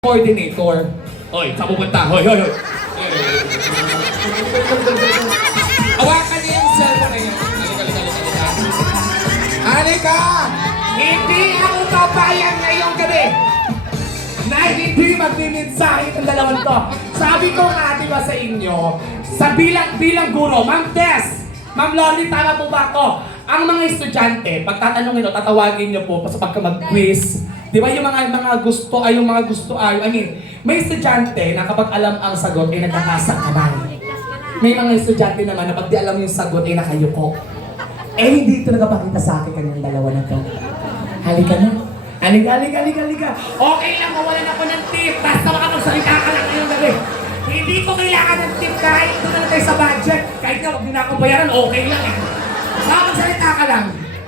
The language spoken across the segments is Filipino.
Coordinator. Hoy, saan pupunta? Hoy, hoy, hoy. Hawakan niya yung cellphone na yun. Halika! Hindi ako papayag ngayong gabi na hindi magmimensahe itong dalawang to. Sabi ko nga, di ba sa inyo, sa bilang guro, Ma'am Tess, Ma'am Loli, tama po ba ako? Ang mga estudyante, pagtatanungin o tatawagin nyo po sa pagka mag-quiz, di ba yung mga gusto ay may estudyante na kapag alam ang sagot ay nagkakasa kamay. May mga estudyante naman na pag di alam yung sagot ay nakayuko. Eh hindi ito nagpapakita sa akin kanyang dalawa na to. Halika na. Halika. Okay lang, mawalan ako ng tip. Basta makapagsalita ka lang ngayong gabi. Hindi ko kailangan ng tip kahit doon na tayo sa budget. Kahit na huwag din ako bayaran, okay lang eh. Makapagsalita ka lang.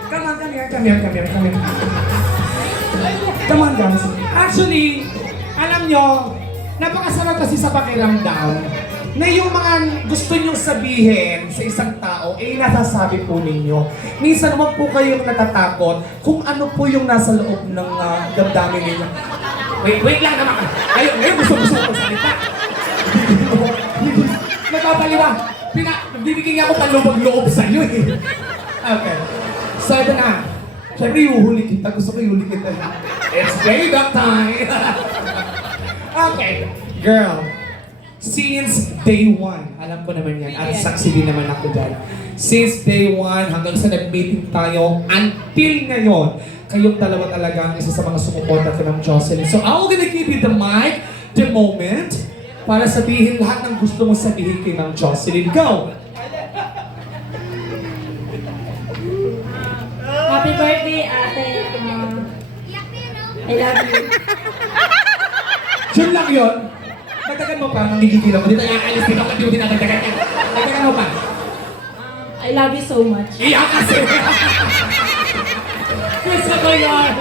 Come on, come here. Come on, guys. Actually, alam nyo, napakasarap kasi sa pakiramdam na yung mga gusto nyong sabihin sa isang tao, eh nasasabi po ninyo. Minsan naman po kayong natatakot kung ano po yung nasa loob ng damdamin ninyo. Wait lang naman. Ayun, gusto ko salita. Nagpapaliwa. Bibigyan niya ako palubag-loob sa'yo eh. Okay. So ito na. Siyempre, iuhuli kita. Gusto ko iuhuli kita. It's playback time! Okay. Girl, since day one, alam ko naman yan, at saksi din naman ako dyan. Since day one, hanggang sa nag-meeting tayo, until ngayon, kayong dalawa talaga ang isa sa mga sumuporta ko ng Jocelyn. So, I'm gonna give you the mic, the moment, para sabihin lahat ng gusto mong sabihin kay Ma'am Jocelyn. Go! Happy birthday, ate. I love you. Diyan lang yun. Dagdagan mo pa, magigigil ako. Dito nakakalis din ako, hindi mo dinadagdagan yan. Dagdagan mo pa. I love you so much. Iyak kasi! Gusto ko yun!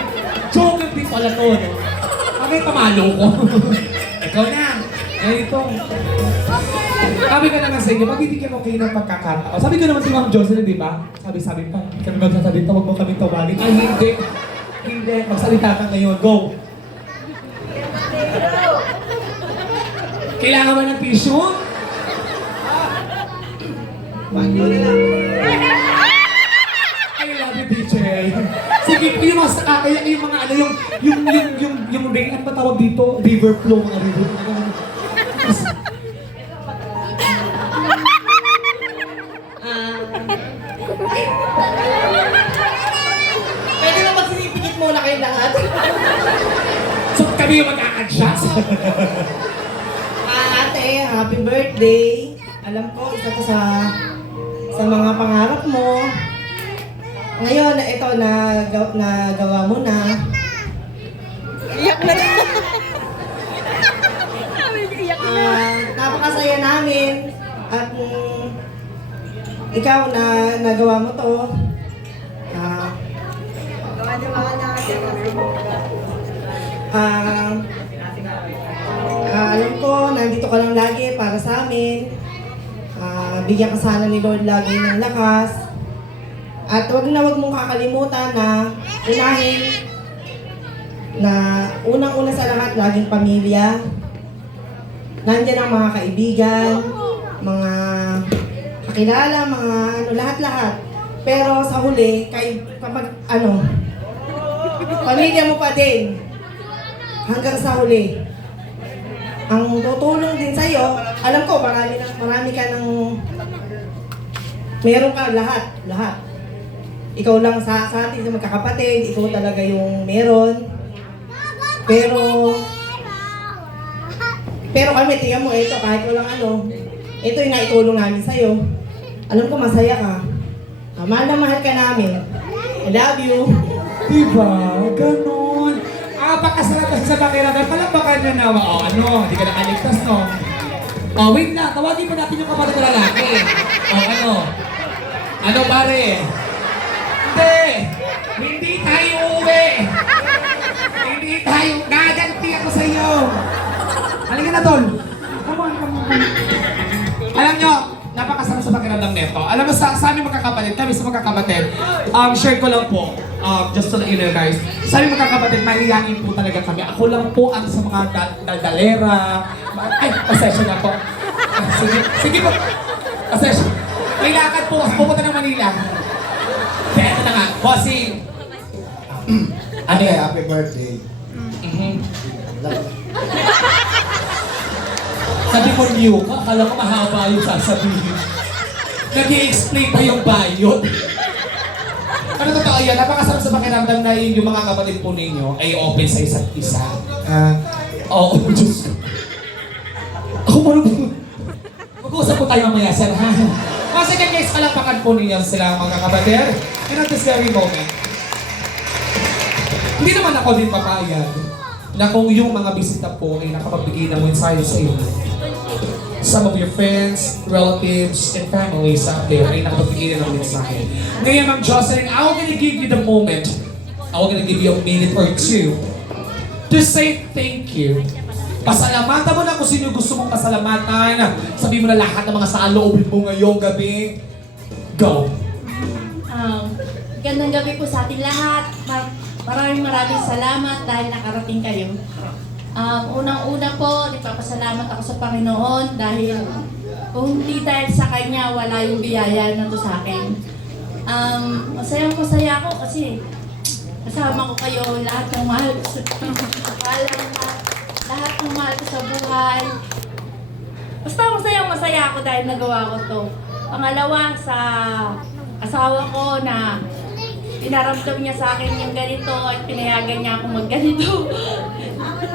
Joke din pala to, no? Kami pamalo ko. Ikaw na! Ito. Sabi ko naman sa inyo, magbibigyan mo kayo ng pagkakataon. Sabi ko naman si Ma'am Jocelyn, di ba? Sabi pa, kami magsasabi pa, huwag mo kami tawagin. Ay, hindi. Hindi. Magsalita ka ngayon. Go! Kailangan ba ng tissue? Bagyo na lang. I love you, DJ. Sige, yung mga ano, yung rain, ano ba tawag dito? River flow, mga river flow. Pwede na magsisipikit muna kayo lahat. So kami yung mag-a-adjust. Ate, happy birthday. Alam ko, isa to sa mga pangarap mo. Ngayon, ito, nagawa mo na. Iyak na rin. Napakasaya namin. At ikaw na nagawa mo to. Alam ko, nandito ka lang lagi para sa amin. Bigyan ka sana ni Lord lagi ng lakas. At wag mong kakalimutan na unahin na unang-una sa lahat, laging pamilya. Nandiyan ang mga kaibigan, mga kakilala, mga lahat-lahat. Pero sa huli, pamilya mo pa din. Hanggang sa huli. Ang tutulong din sa'yo, alam ko, marami ka ng... Meron ka lahat. Ikaw lang sa atin, sa magkakapatid, ikaw talaga yung meron. Pero kami, tingnan mo, ito, kahit walang ito yung naitulong namin sa'yo. Alam ko, masaya ka. Mahal na mahal ka namin. I love you. Diba? Ganon. Pakasarap kasi sa pakiramdam. Palampakan nyo na, hindi ka nakaligtas, no? Wait lang. Tawagin pa natin yung kapatid na lalaki. Ano, pare? Hindi tayo uuwi. Hindi tayo. Gaganti ako sa iyo. Halika na, Tol. Come on. Alam nyo, napakasarap sa pakiramdam neto. Alam mo, sa aming magkakapatid, kami sa magkakapatid, share ko lang po. just to let you know guys, sabi magkakapatid, mahihain po talaga kami. Ako lang po ang sa mga daldalera. Ay, pasensya na po. Sige po. Pasensya. May lakad po kasi pupunta ng Manila. Kaya ito na nga, bossing. Ano yan? Happy birthday. Sabi mo new ka, akala ko mahaba yung sasabihin. Nag-i-explain pa yung bayot. Ano totoo yan? Napakasarap sa pakiramdam na yung mga kapatid po ninyo ay open sa isa't isa. Oo, Diyos ko. Ako marunong. Mag-uusap po tayo mamaya, sir, ha? Kasi guys, palapakan po ninyo sila mga kapatid. And at this very moment, hindi naman ako din papayag na kung yung mga bisita po ay nakapagbigay ng mensahe sa iyo. Some of your friends, relatives, and families out there ay nakapagbigay ng mensahe. Ngayon, Ma'am Jocelyn, I'm gonna give you the moment. I'm gonna give you a minute or two to say thank you. Pasalamatan mo na kung sino gusto mong pasalamatan. Sabihin mo na lahat ng mga saloobin mo ngayong gabi. Go! Gandang gabi po sa ating lahat. Maraming salamat dahil nakarating kayo. Unang-una po, nagpapasalamat ako sa Panginoon dahil kung hindi dahil sa Kanya, wala yung biyaya na to sa akin. Masayang-masaya ako kasi kasama ko kayo, lahat ng mahal ko sa lahat ng mahal ko sa buhay. Basta masayang-masaya ako dahil nagawa ko to. Pangalawa, sa asawa ko na pinaramdam niya sa akin yung ganito at pinayagan niya akong magganito.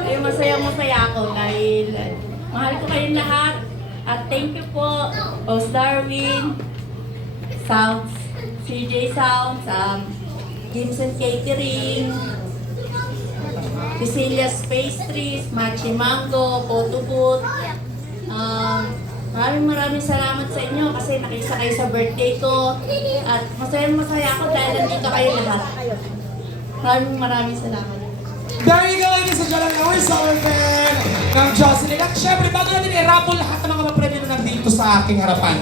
Ay, masayang-masaya ako dahil mahal ko kayong lahat. At thank you po, Boss Darwin, Sounds, CJ Sounds, Gibson Catering, Cecilia's Pastries, Machi Mango, Photo Booth. Maraming salamat sa inyo kasi nakisa kayo sa birthday ko. At masayang-masaya ako dahil nandito kayo lahat. Maraming salamat. There you go, ladies and gentlemen, we're so fan ng Jocelyn. At syempre, bago natin i-raffle lahat ng mga premyo na nandito sa aking harapan,